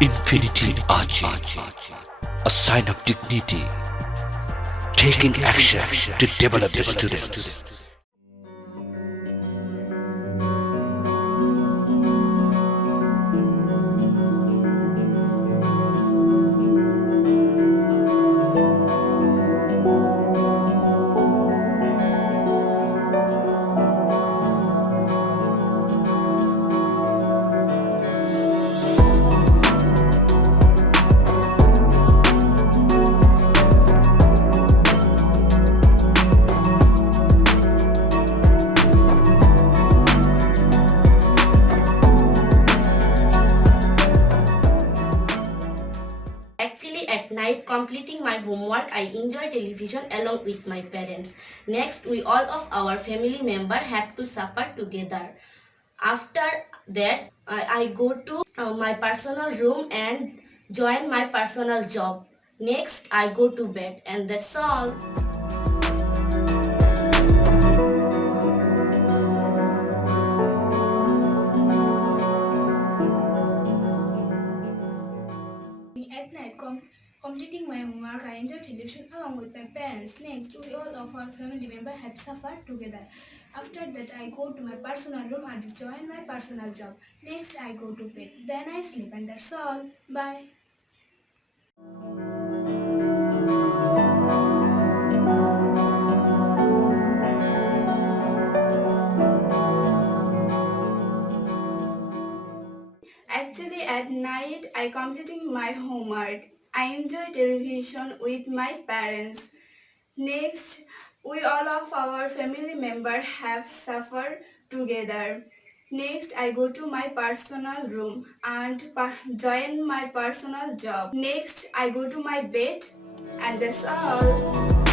Infinity Ahzee, a sign of dignity, taking action to develop the students. Actually, at night, completing my homework, I enjoy television along with my parents. Next, we all of our family member have to supper together. After that, I go to my personal room and join my personal job. Next, I go to bed, and that's all. At night, completing my homework, I enjoy television along with my parents. Next, we all of our family members have suffered together. After that, I go to my personal room and join my personal job. Next, I go to bed. Then I sleep, and that's all. Bye. Actually, at night, I completing my homework. I enjoy television with my parents. Next, we all of our family member have suffered together. Next, I go to my personal room and join my personal job. Next, I go to my bed, and that's all.